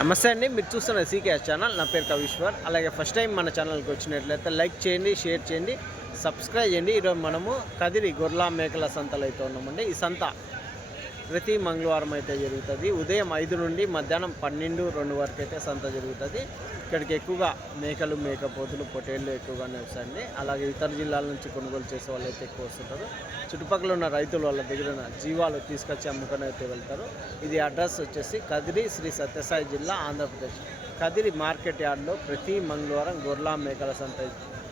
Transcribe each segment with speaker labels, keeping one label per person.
Speaker 1: నమస్తే అండి. మీరు చూస్తున్న సీకేఎస్ ఛానల్. నా పేరు కవీశ్వర్. అలాగే ఫస్ట్ టైం మన ఛానల్కి వచ్చినట్లయితే లైక్ చేయండి షేర్ చేయండి సబ్స్క్రైబ్ చేయండి. ఈరోజు మనము కదిరి గొర్లా మేకల సంతలో అయితే ఉన్నామండి. ఈ సంత ప్రతి మంగళవారం అయితే జరుగుతుంది. ఉదయం ఐదు నుండి మధ్యాహ్నం పన్నెండు రెండు వరకు అయితే సంత జరుగుతుంది. ఇక్కడికి ఎక్కువగా మేకలు మేకపోతులు పొటేళ్ళు ఎక్కువగానే వస్తాయండి. అలాగే ఇతర జిల్లాల నుంచి కొనుగోలు చేసే వాళ్ళు అయితే ఎక్కువ వస్తుంటారు. చుట్టుపక్కల ఉన్న రైతులు వాళ్ళ దగ్గర ఉన్న జీవాలు తీసుకొచ్చి అమ్ముకొని అయితే వెళ్తారు. ఇది అడ్రస్ వచ్చేసి కదిరి శ్రీ సత్యసాయి జిల్లా ఆంధ్రప్రదేశ్. కదిరి మార్కెట్ యార్డ్లో ప్రతి మంగళవారం గొర్లా మేకల సంత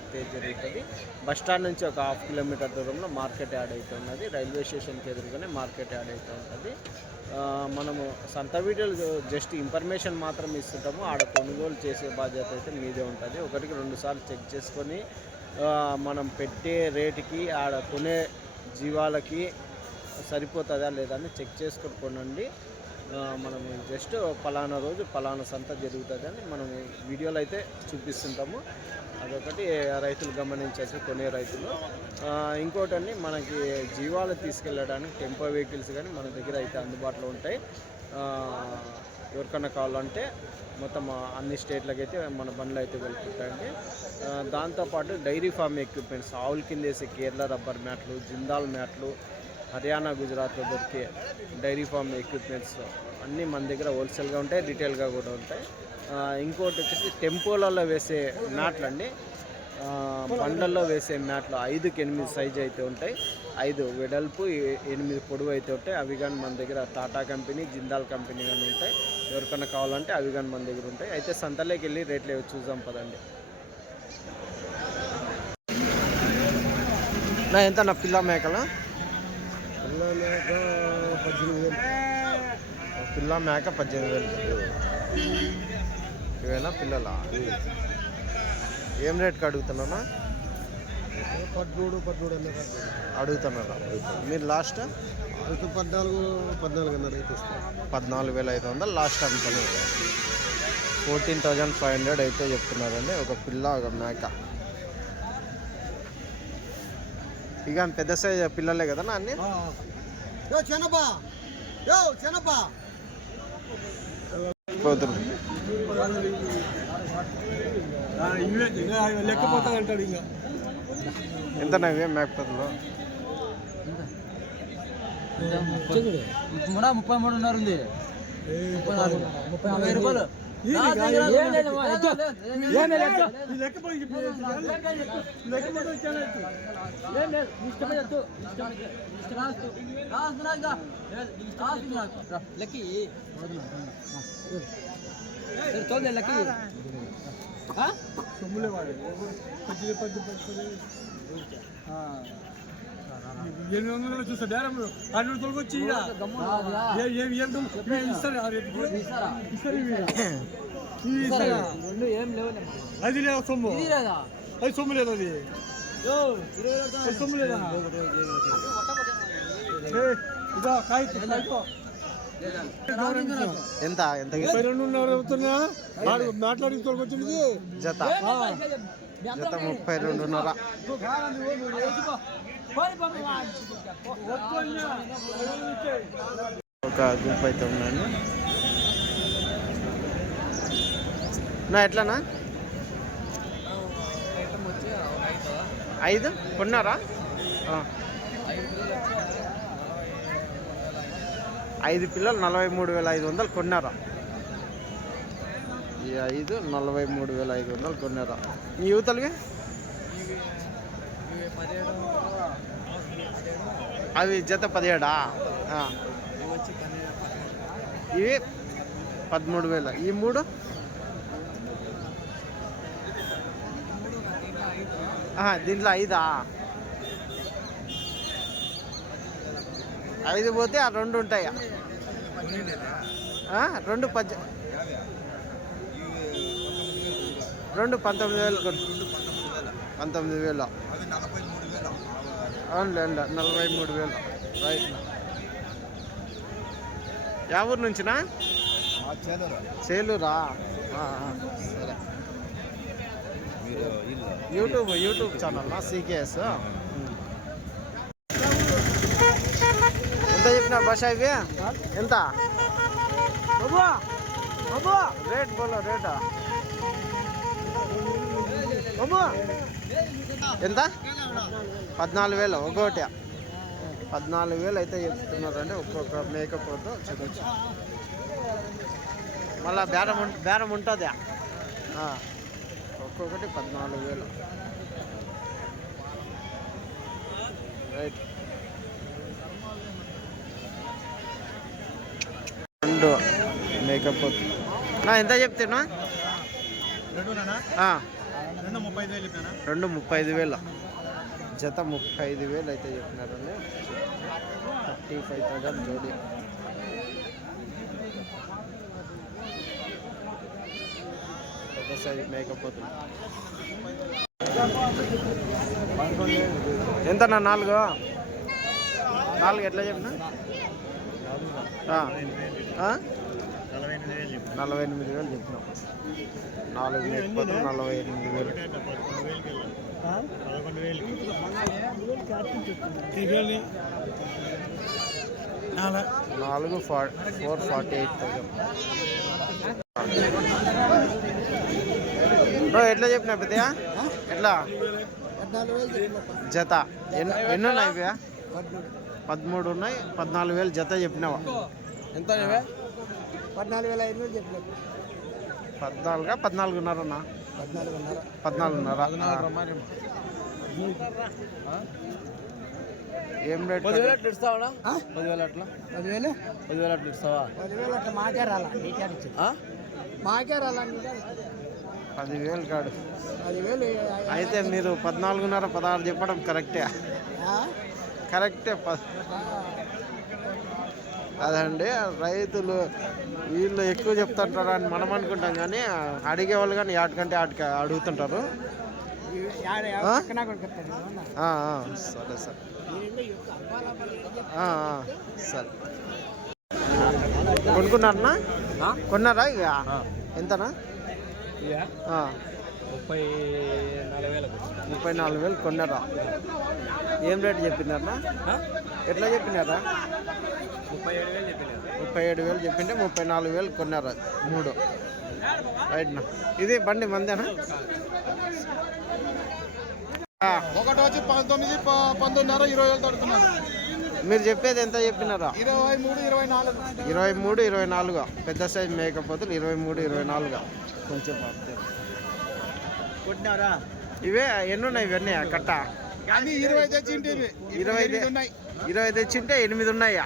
Speaker 1: అయితే జరుగుతుంది. బస్ స్టాండ్ నుంచి ఒక హాఫ్ కిలోమీటర్ దూరంలో మార్కెట్ యాడ్ అయితే ఉన్నది. రైల్వే స్టేషన్కి ఎదురుగానే మార్కెట్ యాడ్ అయితే ఉంటుంది. మనము సంత వీడియోలు జస్ట్ ఇన్ఫర్మేషన్ మాత్రం ఇస్తుంటాము. ఆడ కొనుగోలు చేసే బాధ్యత అయితే మీదే ఉంటుంది. ఒకటికి రెండు సార్లు చెక్ చేసుకొని మనం పెట్టే రేటుకి ఆడ కొనే జీవాలకి సరిపోతుందా లేదా అని చెక్ చేసుకొని కొనండి. మనము జస్ట్ పలానా రోజు పలానా సంత జరుగుతుంది అని మనం వీడియోలు అయితే చూపిస్తుంటాము. అదొకటి రైతులు గమనించాల్సి కొనే రైతులు. ఇంకోటన్ని మనకి జీవాలు తీసుకెళ్ళడానికి టెంపో వెహికల్స్ కానీ మన దగ్గర అయితే అందుబాటులో ఉంటాయి. ఎవరికన్నా కావాలంటే మొత్తం అన్ని స్టేట్లకి అయితే మన బండ్లు అయితే వెళ్తుంటాయండి. దాంతోపాటు డైరీ ఫామ్ ఎక్విప్మెంట్స్ ఆవుల కింద వేసే కేరళ రబ్బర్ మ్యాట్లు జిందాల్ మ్యాట్లు హర్యానా గుజరాత్లో దొరికే డైరీ ఫామ్ ఎక్విప్మెంట్స్ అన్నీ మన దగ్గర హోల్సేల్గా ఉంటాయి రిటైల్గా కూడా ఉంటాయి. ఇంకోటి వచ్చేసి టెంపోలలో వేసే మ్యాట్లు అండి. బండల్లో వేసే మ్యాట్లు ఐదుకి ఎనిమిది సైజు అయితే ఉంటాయి. ఐదు వెడల్పు ఎనిమిది పొడవు అయితే ఉంటాయి. అవి కానీ మన దగ్గర టాటా కంపెనీ జిందాల్ కంపెనీ కానీ ఉంటాయి. ఎవరికైనా కావాలంటే అవి కానీ మన దగ్గర ఉంటాయి. అయితే సంతలోకి వెళ్ళి రేట్లు ఏవో చూద్దాం పదండి. నా ఎంత? నా పిల్ల మేకలు? పిల్ల మేక పద్దెనిమిది వేలు. ఇవేనా పిల్లలా? ఏం రేట్కి అడుగుతున్నానా
Speaker 2: పదమూడు పదమూడు అన్నారు
Speaker 1: అడుగుతున్నారా మీరు లాస్ట్?
Speaker 2: పద్నాలుగు పద్నాలుగున్నర అయితే ఇస్తాం.
Speaker 1: పద్నాలుగు వేల ఐదు వందలు లాస్ట్ అనుకుని ఫోర్టీన్ థౌజండ్ ఫైవ్ హండ్రెడ్ అయితే చెప్తున్నారండి. ఒక పిల్ల ఒక మేక. ఇక పెద్ద సైజ్ పిల్లలే కదా అన్ని?
Speaker 2: యో లెక్కపోతుంది అంటాడు ఇంకా.
Speaker 1: ఎంత
Speaker 3: ముడా ముప్పై. మూడున్నర ఉంది. ముప్పై నాలుగు ముప్పై రూపాయలు లెక్కి చూడలే లెక్కి
Speaker 2: సొమ్ములే వాడు. పద్దెనిమిది పది పది ఎనిమిది వందలు చూస్తా బేరం అన్ని తొలగొచ్చి ఏం ఏం ఇవి ఇస్తారు ఆ రేటుకి? ఇస్తారు? ఇవి? ఇవి ఇస్తారా?
Speaker 3: ఏం లేవు
Speaker 2: అది లేవు సొమ్ము?
Speaker 3: లేదా?
Speaker 2: అది సొమ్ము లేదు అది? సొమ్ము లేదా? ఇదో కాగితం.
Speaker 1: ఎంత? ఎంత
Speaker 2: ముప్పై రెండున్నర అవుతున్నా మాట్లాడి తోలుకొచ్చింది
Speaker 1: జత. జత ముప్పై రెండున్నర. ఒక గుంపు అయితే ఉన్నాను నా ఎట్లానా? ఐదు? కొన్నారా. ఐదు పిల్లలు నలభై మూడు వేల ఐదు వందలు కొన్నారా? ఈ ఐదు నలభై మూడు వేల ఐదు వందలు కొన్నారా? ఈ యువతలవి? అవి జత పదిహేడా. ఇవి పదమూడు వేల. ఈ మూడు? దీంట్లో ఐదా? ఐదు పోతే ఆ రెండు ఉంటాయా? రెండు పద్దె రెండు పంతొమ్మిది వేలు. పంతొమ్మిది వేలు. అవునులేండి నలభై మూడు వేలు. రైట్. యా ఊరు నుంచినా? సేలూరా సరే. యూట్యూబ్ యూట్యూబ్ ఛానల్ సీకేఎస్ ఎంత చెప్పిన భాష ఇవి ఎంత? రేట్ బోలో రేటా? ఎంత? పద్నాలుగు వేలు ఒక్కొక్కటి. పద్నాలుగు వేలు అయితే చెప్తున్నారంటే ఒక్కొక్క మేకప్ వద్ద చెప్పచ్చు మళ్ళా బేరం బేరం ఉంటుందా? ఒక్కొక్కటి పద్నాలుగు వేలు. రైట్. రెండు. మేకప్. నా ఎంత చెప్తున్నా?
Speaker 2: రెండు ముప్పై ఐదు వేలు
Speaker 1: జత ముప్పై ఐదు వేలు అయితే చెప్పినారండి థర్టీ ఫైవ్ థౌసండ్ జోడి. పెద్ద సైజ్ మేకప్ అవుతుంది ఎంతన్నా నాలుగు. నాలుగు ఎట్లా చెప్పిన?
Speaker 2: నలభై ఎనిమిది వేలు చెప్పినాం.
Speaker 1: నాలుగు మేకపోతే నలభై ఎనిమిది వేలు. నాలుగు four four forty eight thousand. ఎట్లా చెప్పినా పెద్దయా ఎట్లా? జత. ఎన్ని ఉన్నాయి పదమూడు ఉన్నాయి పద్నాలుగు వేలు జత చెప్పినావా?
Speaker 3: ఎంత
Speaker 2: పద్నాలుగు వేల ఐదు వేలు చెప్పలేదు
Speaker 1: పద్నాలుగా పద్నాలుగున్నరన్నా
Speaker 2: పద్నాలుగున్నర.
Speaker 1: పద్నాలుగున్నర ఏం రేట్
Speaker 3: పదివేలు అట్లా ఇస్తావా పదివేలు అట్లా?
Speaker 2: పదివేలు?
Speaker 3: పదివేలు అట్లా ఇస్తావా?
Speaker 2: పదివేలు అట్లా మాకే రాలా? మాకే రాలా
Speaker 1: పదివేలు కాడు
Speaker 2: పదివేలు
Speaker 1: అయితే మీరు పద్నాలుగున్నర పదహారు చెప్పడం కరెక్టే. కరెక్టే అదండి రైతులు వీళ్ళు ఎక్కువ చెప్తుంటారు అని మనం అనుకుంటాం కానీ అడిగే వాళ్ళు కానీ ఆటకంటే ఆటకి అడుగుతుంటారు. సరే సరే. సరే. కొనుక్కున్నారనా?
Speaker 3: ఆ?
Speaker 1: కొన్నారా ఇక. ఎంతనా?
Speaker 3: ముప్పై నాలుగు వేలకు
Speaker 1: ముప్పై నాలుగు వేలు కొన్నారా? ఏం రేటు చెప్పినారనా
Speaker 3: ఆ?
Speaker 1: ఎట్లా చెప్పినారా?
Speaker 3: ముప్పై ఏడు వేలు చెప్పలేదు
Speaker 1: ముప్పై ఏడు వేలు చెప్పింటే ముప్పై నాలుగు వేలు కొన్నారు? మూడు. రైట్నా ఇది బండి మందేనా?
Speaker 2: ఒకటి వచ్చి పంతొమ్మిది పంతొమ్మిదిన్నర ఇరవై వేలు తడుతున్నారు.
Speaker 1: మీరు చెప్పేది ఎంత చెప్పినారా?
Speaker 2: ఇరవై మూడు ఇరవై నాలుగు.
Speaker 1: ఇరవై మూడు ఇరవై నాలుగు. పెద్ద సైజ్ మేకపోతే ఇరవై మూడు ఇరవై నాలుగు. కొంచెం.
Speaker 2: కొట్టినారా?
Speaker 1: ఇవే ఎన్ని ఉన్నాయి ఇవన్నీ? కట్ట.
Speaker 2: ఇరవై తెచ్చింటి
Speaker 1: ఇరవై ఇరవై తెచ్చింటే ఎనిమిది ఉన్నాయా.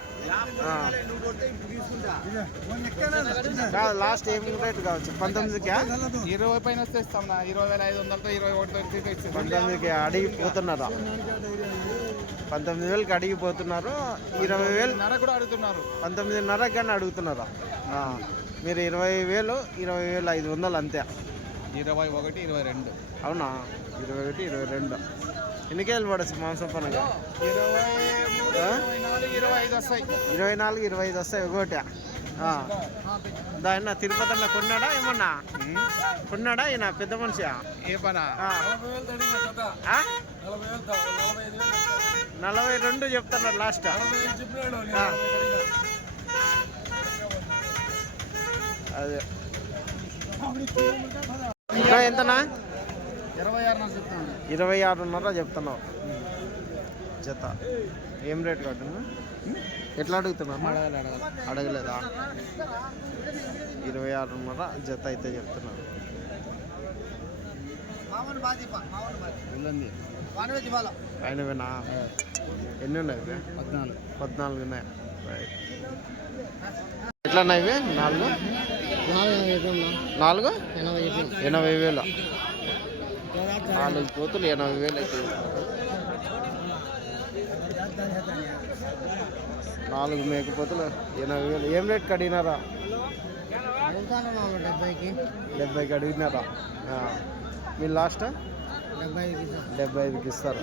Speaker 1: కాదు లాస్ట్ ఏం రేట్ కావచ్చు? పంతొమ్మిదికా?
Speaker 2: ఇరవై పైన వస్తే ఇస్తాం ఇరవై వేల ఐదు వందలతో ఇరవై ఇస్తాం
Speaker 1: పంతొమ్మిదికి అడిగిపోతున్నారా పంతొమ్మిది వేలకి అడిగిపోతున్నారు ఇరవై వేలు
Speaker 2: నర కూడా అడుగుతున్నారు.
Speaker 1: పంతొమ్మిదిన్నర కానీ అడుగుతున్నారా? ఆ. మీరు ఇరవై వేలు ఇరవై వేలు ఐదు వందలు అంతే.
Speaker 2: ఇరవై ఒకటి ఇరవై రెండు.
Speaker 1: అవునా? ఇరవై ఒకటి ఇరవై రెండు. ఎన్ని కేజీలు పడచ్చు మాంసం పనగా?
Speaker 2: ఇరవై నాలుగు ఇరవై ఐదు వస్తాయి.
Speaker 1: ఒకటి దాన్న తిరుపతి అన్న కొన్నాడా ఏమన్నా? కొన్నాడా ఈయన పెద్ద మనిషి
Speaker 2: ఏ పనా?
Speaker 1: నలభై రెండు చెప్తున్నారు లాస్ట్. అదే. ఎంతనా
Speaker 2: ఇరవై
Speaker 1: ఆరున్నర చెప్తున్నావు. జత. ఏం రేట్ కట్టున్నా ఎట్లా అడుగుతున్నావు అడగలేదా? ఇరవై ఆరున్నర జత అయితే చెప్తున్నారు అయినవేనా ఎన్ని ఉన్నాయి?
Speaker 2: పద్నాలుగు
Speaker 1: పద్నాలుగు. ఉన్నాయి రైట్. ఎట్లా ఉన్నాయి నాలుగు? నాలుగు? ఎనభై వేలు. నాలుగు పోతులు ఎనభై వేలు అయితే. నాలుగు మేకపోతులు ఎనభై వేలు. ఏం రేట్ కడిగినారా?
Speaker 2: డెబ్బైకి
Speaker 1: డెబ్బైకి అడిగినారా. మీరు లాస్ట్?
Speaker 2: డెబ్బై
Speaker 1: ఐదుకి ఇస్తారు.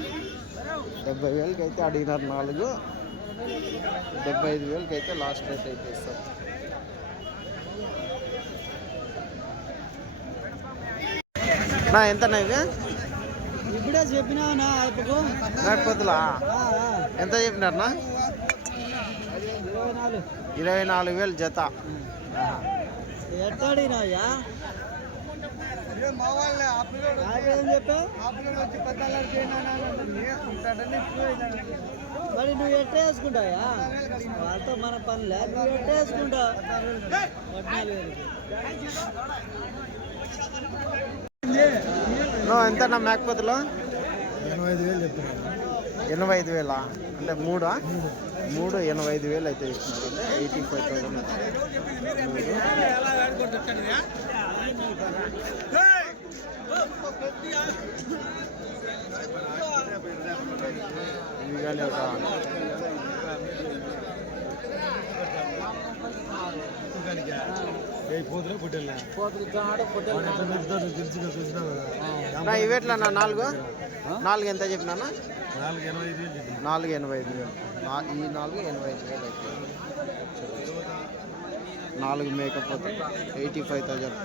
Speaker 1: డెబ్బై వేలకి అయితే అడిగినారు నాలుగు. డెబ్బై ఐదు వేలకి అయితే లాస్ట్ రేట్ అయితే ఇస్తారు. నా ఎంతనా ఇవి
Speaker 2: ఇప్పుడే చెప్పినావు నా అయిపోకు
Speaker 1: మేకపోతులా ఎంత చెప్పినారనా
Speaker 2: ఇరవై నాలుగు
Speaker 1: ఇరవై నాలుగు వేలు జత
Speaker 3: ఎట్టాడినాయా మరి నువ్వు ఎట్ట వేసుకుంటావా వాళ్ళతో మన పనిలే నువ్వు ఎట్ట వేసుకుంటావు పద్నాలుగు
Speaker 1: నువ్వు ఎంత నా మేకపోతులో
Speaker 2: ఎనభై ఐదు వేలు చెప్తున్నాను
Speaker 1: ఎనభై ఐదు వేల? అంటే మూడా? మూడు. ఎనభై ఐదు వేలు అయితే ఇస్తున్నారు అంటే ఎయిటీ ఫైవ్ థౌసండ్ ఇవి కానీ ఒక
Speaker 2: పోతులే పుట్టెళ్ళా.
Speaker 3: పోతున్నాడు
Speaker 2: తెలుసు చూసినావు కదా
Speaker 1: నా ఇవేట్లా నా నాలుగు? నాలుగు ఎంత చెప్పినానా
Speaker 2: నాలుగు ఎనభై ఐదు వేలు
Speaker 1: ఈ నాలుగు ఎనభై ఐదు వేలు నాలుగు మేకపోతే ఎయిటీ ఫైవ్ థౌజండ్.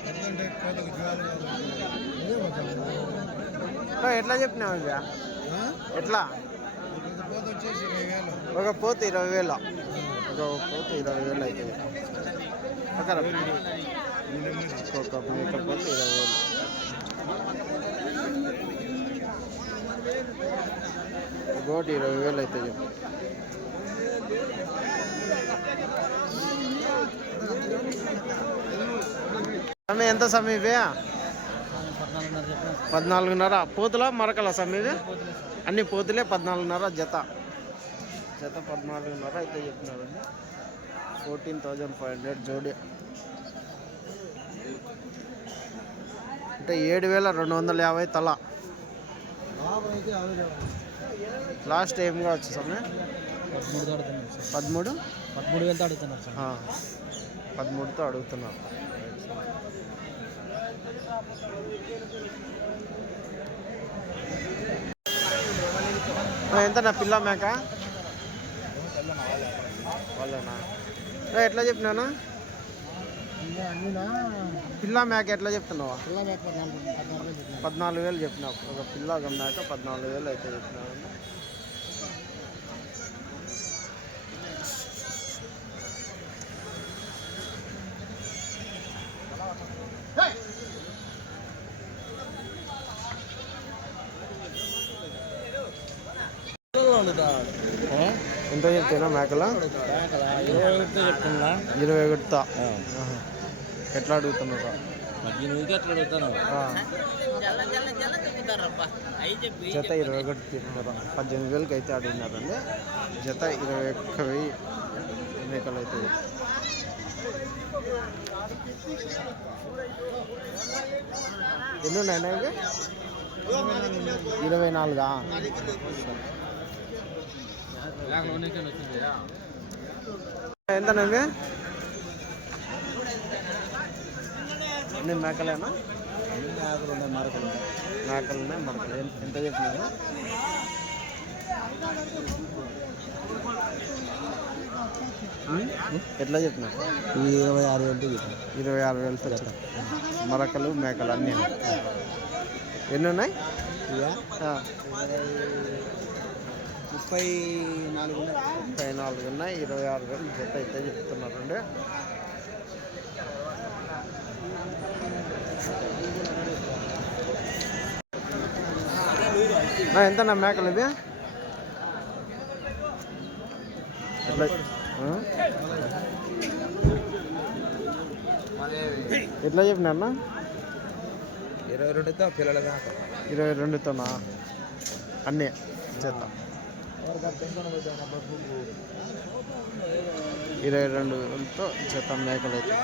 Speaker 2: ఎందుకంటే కోతకు జీవాలు
Speaker 1: ఎట్లా చెప్పినావు ఇక? ఎట్లా?
Speaker 2: ఇరవై
Speaker 1: ఒక పోతే ఇరవై వేలు. ఒక పోతే ఇరవై వేలు అవుతుంది ఒక ఇరవై వేలు. ఒకటి ఇరవై వేలు అవుతుంది సమయం ఎంత సమయం
Speaker 3: పద్నాలుగున్నర.
Speaker 1: పోతుల మరకల ఇవి అన్ని పోతులే పద్నాలుగున్నర జత. జత పద్నాలుగున్నర అయితే చెప్తున్నారండి. ఫోర్టీన్ థౌజండ్ ఫైవ్ హండ్రెడ్ జోడి. అంటే ఏడు వేల రెండు వందల యాభై తల. లాస్ట్ ఏం కావచ్చు సమయం
Speaker 3: సార్.
Speaker 1: పదమూడు?
Speaker 3: పదమూడు వేలతో అడుగుతున్నారు సార్.
Speaker 1: పదమూడుతో అడుగుతున్నారు. ఎంత నా పిల్ల మేక? వాళ్ళనా? ఎట్లా చెప్పినాను? పిల్ల మేక ఎట్లా చెప్తున్నావా?
Speaker 2: పద్నాలుగు వేలు
Speaker 1: చెప్పినావు. ఒక పిల్ల మేక పద్నాలుగు వేలు అయితే చెప్పినావు ఎంత చెప్తున్నా మేకల?
Speaker 3: ఇరవై ఒకటితో. చెప్తున్నా
Speaker 1: ఇరవై ఒకటితో ఎట్లా అడుగుతున్నారా. జత ఇరవై ఒకటి చెప్తారు పద్దెనిమిది వేలకి అయితే అడిగినారండి. జత ఇరవై ఒక్క వెయ్యి మేకలు అయితే ఎన్ని ఉన్నాయండి ఇవి ఇరవై నాలుగా? ఎంత ఇవి అన్ని మేకలేనా? మేకలు ఉన్నాయి మరకలు ఎంత చెప్పినారు? ఎట్లా చెప్పినారు
Speaker 3: ఈ ఇరవై ఆరు వేలతో చెప్పిన
Speaker 1: ఇరవై ఆరు వేలతో జత మరకలు మేకలు అన్నీ ఎన్ని ఉన్నాయి?
Speaker 3: ముప్పై నాలుగు
Speaker 1: ముప్పై నాలుగు ఉన్నాయి ఇరవై ఆరు వేలు జత అయితే చెప్తున్నారండి. ఎంతన్నా మేకలు ఇవి? ఎట్లా? చెప్పినా అన్న?
Speaker 3: ఇరవై రెండుతో పిల్లల దాకా
Speaker 1: ఇరవై రెండుతోనా? అన్నీ జత. ఇరవై రెండు వేలతో జత మేకలు అయితే.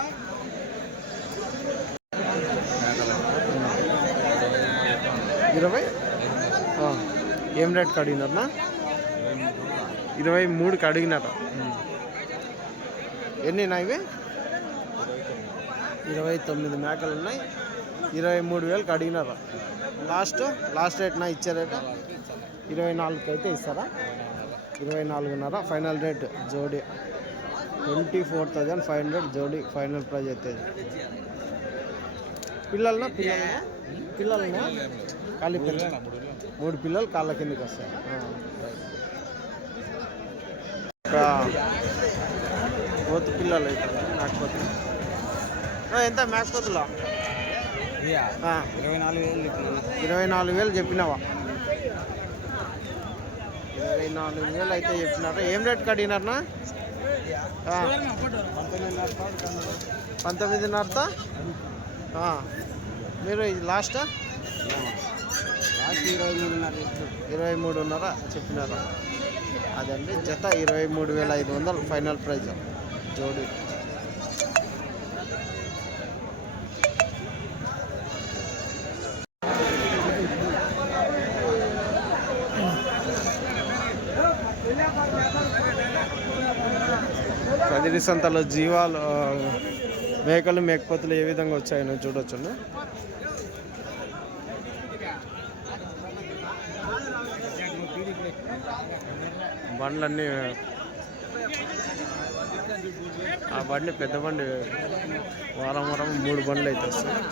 Speaker 1: ఇరవై? ఏం రేట్కి అడిగినారనా ఇరవై మూడుకి అడిగినారు? ఎన్ని ఇవి? ఇరవై తొమ్మిది మేకలు ఉన్నాయి. ఇరవై మూడు వేలకు అడిగినారా? లాస్ట్? లాస్ట్ రేట్ నా ఇచ్చే రేటు? ఇరవై నాలుగుకి అయితే ఇస్తారా? ఇరవై నాలుగున్నర ఫైనల్ రేట్ జోడీ. Twenty four thousand five hundred జోడీ ఫైనల్ ప్రైజ్ అయితే. పిల్లలనా పిల్లలనా? పిల్లలనా? ఖాళీ పిల్లలు. మూడు పిల్లలు కాళ్ళ కిందకి వస్తాయి. కోతి పిల్లలు అయితే మేకపోతులు ఆ, ఎంత మేకపోతులా
Speaker 2: ఇరవై నాలుగు వేలు
Speaker 1: ఇరవై నాలుగు వేలు చెప్పినావా? నాలుగు వేలు అయితే చెప్పినారా ఏం రేట్ కడిగినారనా పంతొమ్మిదిన్నరతో? మీరు ఇది లాస్ట్?
Speaker 2: ఇరవై మూడున్నర
Speaker 1: ఇరవై చెప్పినారు. అదండి జత ఇరవై మూడు వేల ఐదు వందలు ఫైనల్ ప్రైజ్. జోడీ. కదిరి సంతలో జీవాలు మేకలు మేకపోతులు ఏ విధంగా వచ్చాయని చూడొచ్చు బండ్లన్నీ ఆ బండి పెద్ద బండి వారం వారం మూడు బండ్లు అయితే వస్తాయి.